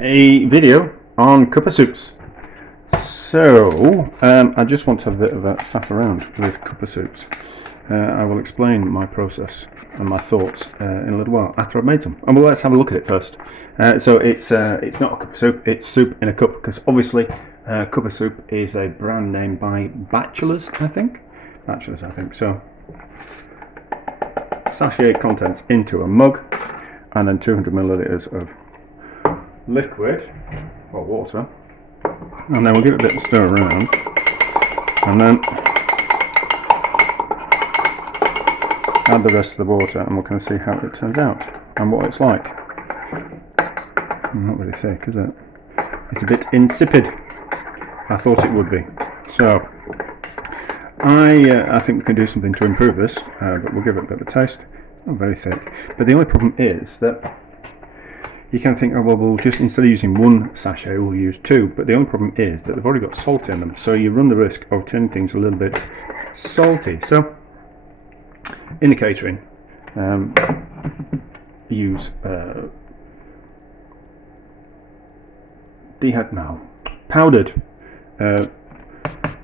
a video on cuppa soups. So, I just want to have a bit of a faff around with cuppa soups. I will explain my process and my thoughts in a little while after I've made them. And well, let's have a look at it first. So it's not a cuppa soup, it's soup in a cup, because obviously cuppa soup is a brand name by Bachelors, I think. So, sachet contents into a mug, and then 200 milliliters of liquid or water, and then we'll give it a bit of a stir around, and then add the rest of the water, and we're going to see how it turns out and what it's like. Not really thick, is it? It's a bit insipid. I thought it would be. So I think we can do something to improve this, but we'll give it a bit of a taste. It's not very thick, but the only problem is that you can think, oh well, we'll just, instead of using one sachet, we'll use two. But the only problem is that they've already got salt in them, so you run the risk of turning things a little bit salty. So in the catering, use powdered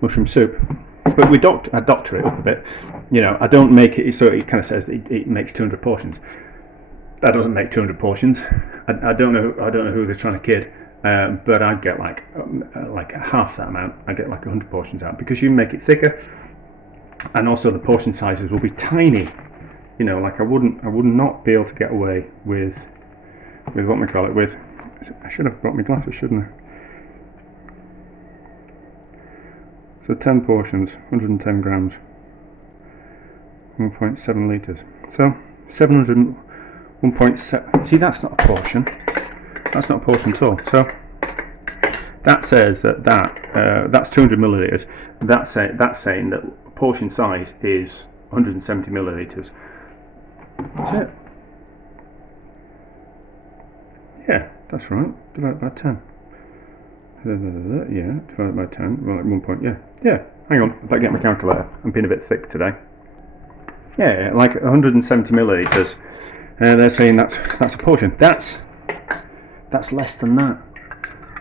mushroom soup. But I doctor it up a bit. You know, I don't make it so it kind of says that it makes 200 portions. That doesn't make 200 portions. I don't know who they're trying to kid, but I'd get like half that amount. I get like 100 portions out, because you make it thicker, and also the portion sizes will be tiny. You know, like I would not be able to get away with what we call it with. I should have brought my glasses, shouldn't I? So 10 portions, 110 grams, 1.7 litres. So 700. 1.7. See, that's not a portion. That's not a portion at all. So that says that's 200 milliliters. That's saying that portion size is 170 milliliters. That's it. Yeah, that's right. Divided by 10. Yeah, divided by 10. Well, like 1 point. Yeah. Hang on, I better get my calculator. I'm being a bit thick today. Yeah, like 170 milliliters. They're saying that's a portion. That's less than that.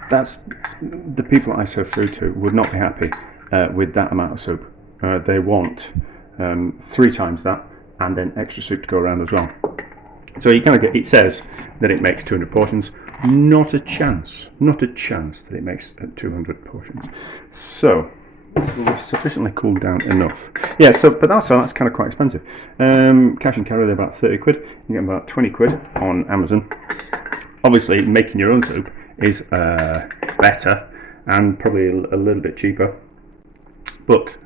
That's the people I serve food to would not be happy with that amount of soup. They want 3 times that, and then extra soup to go around as well. So you kind of get. It says that it makes 200 portions. Not a chance. Not a chance that it makes 200 portions. So this will have sufficiently cooled down enough. Yeah, so but also that's kind of quite expensive. Cash and carry, they're about 30 quid. You get about 20 quid on Amazon. Obviously, making your own soup is better and probably a little bit cheaper. But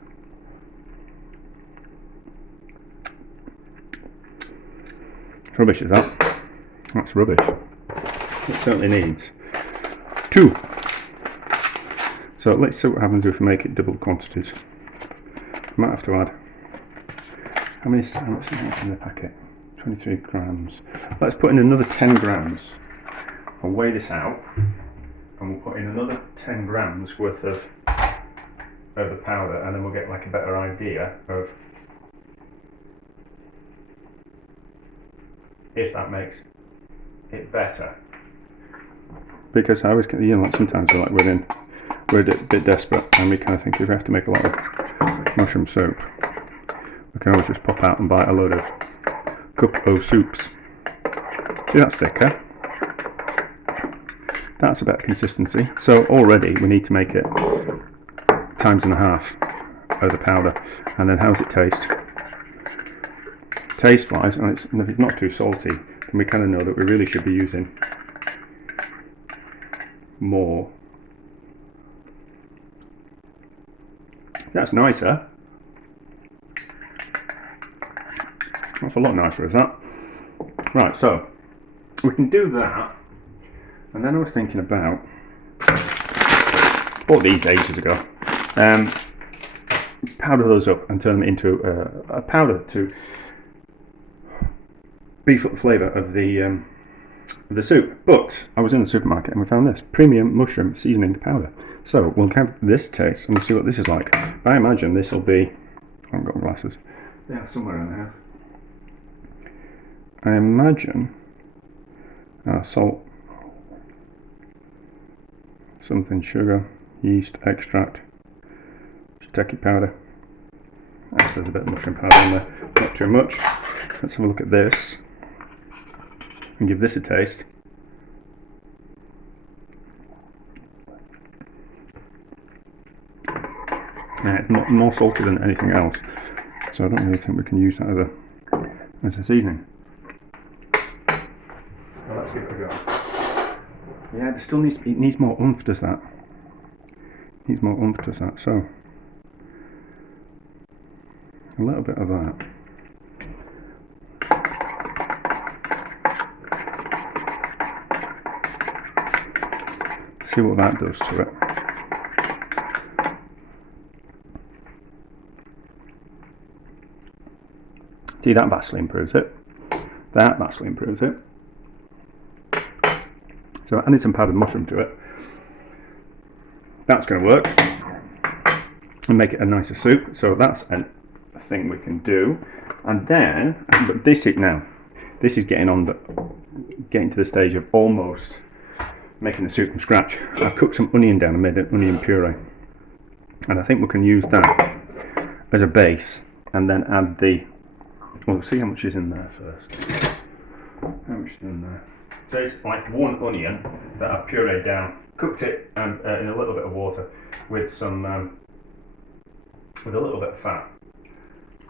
rubbish is that. That's rubbish. It certainly needs 2. So let's see what happens if we make it double quantities. Might have to add. How much is in the packet? 23 grams. Let's put in another 10 grams. I'll weigh this out, and we'll put in another 10 grams worth of the powder, and then we'll get like a better idea of if that makes it better. Because I always get, you know, like sometimes we're a bit desperate, and we kind of think if we have to make a lot of mushroom soup, we can always just pop out and buy a load of cuppa soups. See, that's thicker. That's a better consistency. So already we need to make it times and a half of the powder. And then how does it taste? Taste-wise, and if it's not too salty, then we kind of know that we really should be using more. That's nicer. That's a lot nicer, is that? Right, so we can do that. And then I was thinking about, bought these ages ago, powder those up and turn them into a powder to beef up the flavour of the soup. But I was in the supermarket and we found this premium mushroom seasoning powder. So we'll have this taste and we'll see what this is like. I imagine this will be, I haven't got glasses. Yeah, somewhere in the house. I imagine salt. something sugar, yeast extract, shiitake powder. Actually, there's a bit of mushroom powder in there, not too much. Let's have a look at this and give this a taste. Yeah, it's more salty than anything else, so I don't really think we can use that as a seasoning. Well, let's give it a go. Yeah, it needs more oomph, does that? It needs more oomph, does that? So a little bit of that. See what that does to it. See, that vastly improves it. That vastly improves it. So I need some powdered mushroom to it. That's going to work and make it a nicer soup. So that's a thing we can do. And then, but this is getting to the stage of almost making the soup from scratch. I've cooked some onion down and made an onion puree, and I think we can use that as a base, and then add we'll see how much is in there first. How much is in there? So it's like one onion that I've pureed down, cooked it and in a little bit of water with a little bit of fat,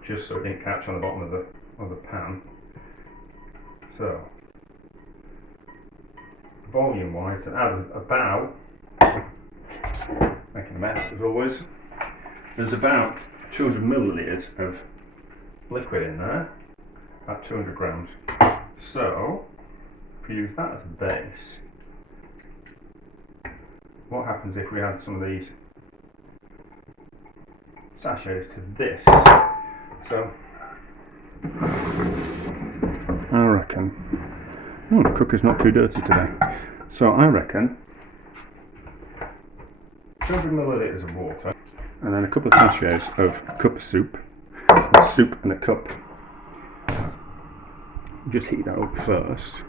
just so it didn't catch on the bottom of the pan. So volume wise, and add about, making a mess as always, there's about 200 millilitres of liquid in there, about 200 grams. So if we use that as a base, what happens if we add some of these sachets to this? So I reckon, the cooker's not too dirty today, so I reckon 200 millilitres of water, and then a couple of sachets of cup of soup, a soup and a cup. Just heat that up first.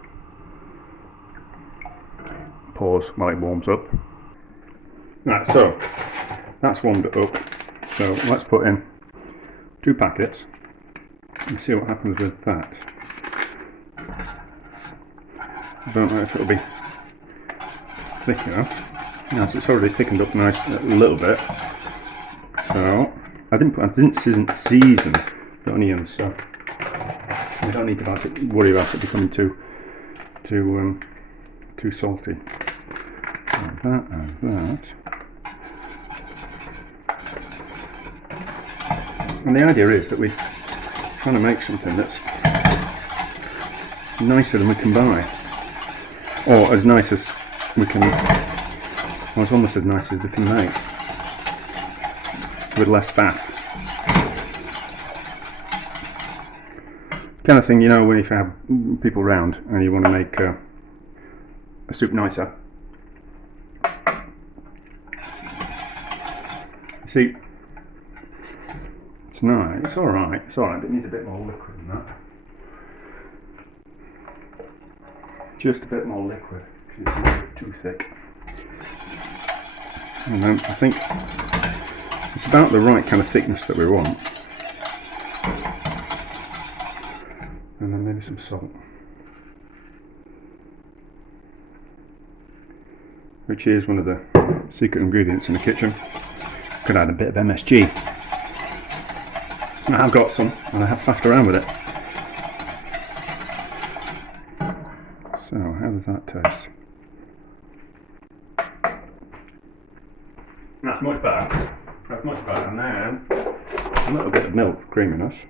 Pause while it warms up. Right, so that's warmed it up. So let's put in 2 packets and see what happens with that. I don't know if it'll be thick enough. Yes, it's already thickened up nice a little bit. So I didn't season the onions, so we don't need to worry about it becoming too salty. Like that and that. And the idea is that we're trying to make something that's nicer than we can buy, or as nice as we can, or it's almost as nice as we can make, with less fat. Kind of thing, you know, when if you have people around and you want to make a soup nicer. See, it's nice, it's alright, but it needs a bit more liquid than that. Just a bit more liquid, because it's a bit too thick. And then I think it's about the right kind of thickness that we want. And then maybe some salt, which is one of the secret ingredients in the kitchen. Could add a bit of MSG. And I've got some, and I have faffed around with it. So, how does that taste? That's much better. That's much better. And then a little bit of milk for creaminess.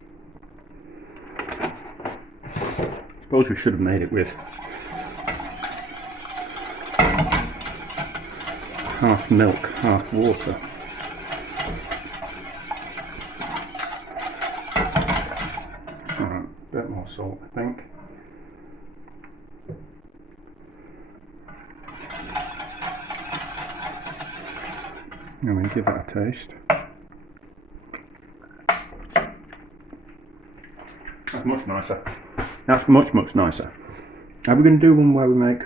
I suppose we should have made it with half milk, half water. Alright, a bit more salt, I think. And then give that a taste. That's much nicer. That's much, much nicer. Are we going to do one where we make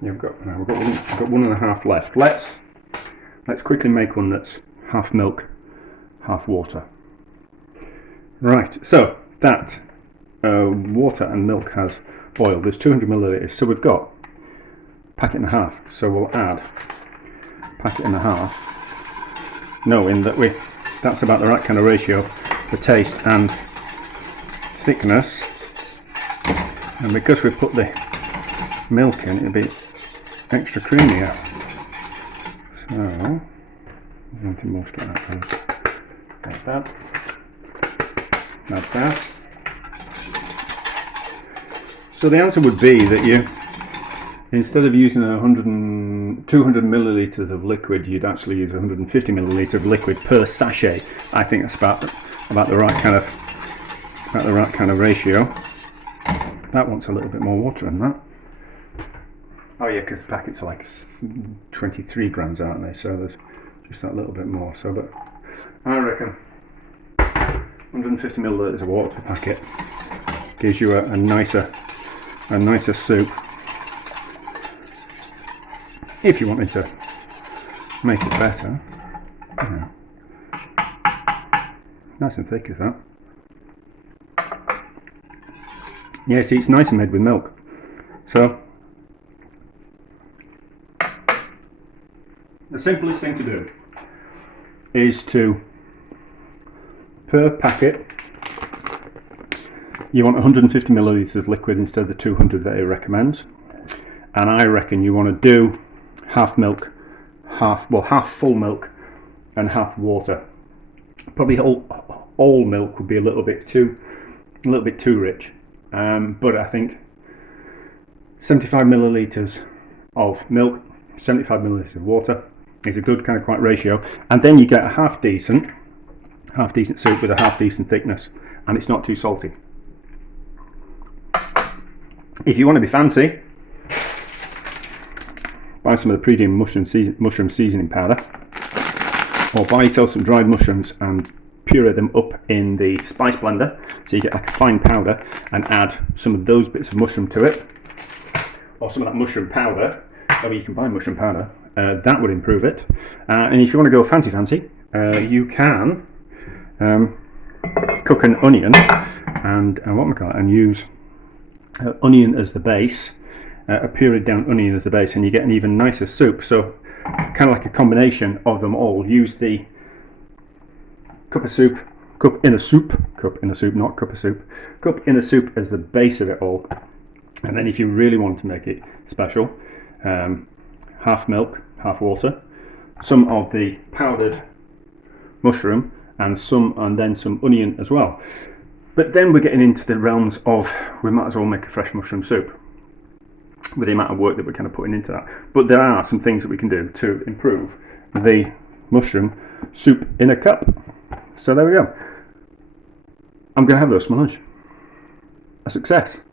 Yeah, we've got 1.5 left. Let's quickly make one that's half milk, half water. Right, so that water and milk has boiled. There's 200 millilitres, so we've got packet and a half. So we'll add packet and a half, knowing that that's about the right kind of ratio for taste and thickness. And because we've put the milk in, it'll be extra creamier. So, I'm going to most of that like that. Add that. So the answer would be that you, instead of using 200 millilitres of liquid, you'd actually use 150 millilitres of liquid per sachet. I think that's about the right kind of ratio. That wants a little bit more water than that. Oh yeah, because the packets are like 23 grams, aren't they? So there's just that little bit more. So, but I reckon 150 millilitres of water per packet gives you a nicer soup. If you wanted to make it better, yeah. Nice and thick is that. Yeah, see, it's nice and made with milk. So the simplest thing to do is to, per packet, you want 150 millilitres of liquid instead of the 200 that it recommends. And I reckon you want to do half milk, half full milk and half water. Probably all milk would be a little bit too rich. But I think 75 millilitres of milk, 75 millilitres of water is a good kind of quite ratio, and then you get a half decent soup with a half decent thickness, and it's not too salty. If you want to be fancy, buy some of the Premium mushroom seasoning powder, or buy yourself some dried mushrooms and puree them up in the spice blender so you get like a fine powder, and add some of those bits of mushroom to it, or some of that mushroom powder. Or you can buy mushroom powder, that would improve it. And if you want to go fancy, you can cook an onion and use onion as the base, a pureed down onion as the base, and you get an even nicer soup. So kind of like a combination of them all. Use the cup in a soup as the base of it all, and then if you really want to make it special, half milk, half water, some of the powdered mushroom, and then some onion as well. But then we're getting into the realms of, we might as well make a fresh mushroom soup with the amount of work that we're kind of putting into that. But there are some things that we can do to improve the mushroom soup in a cup. So there we go. I'm going to have those for my lunch. A success.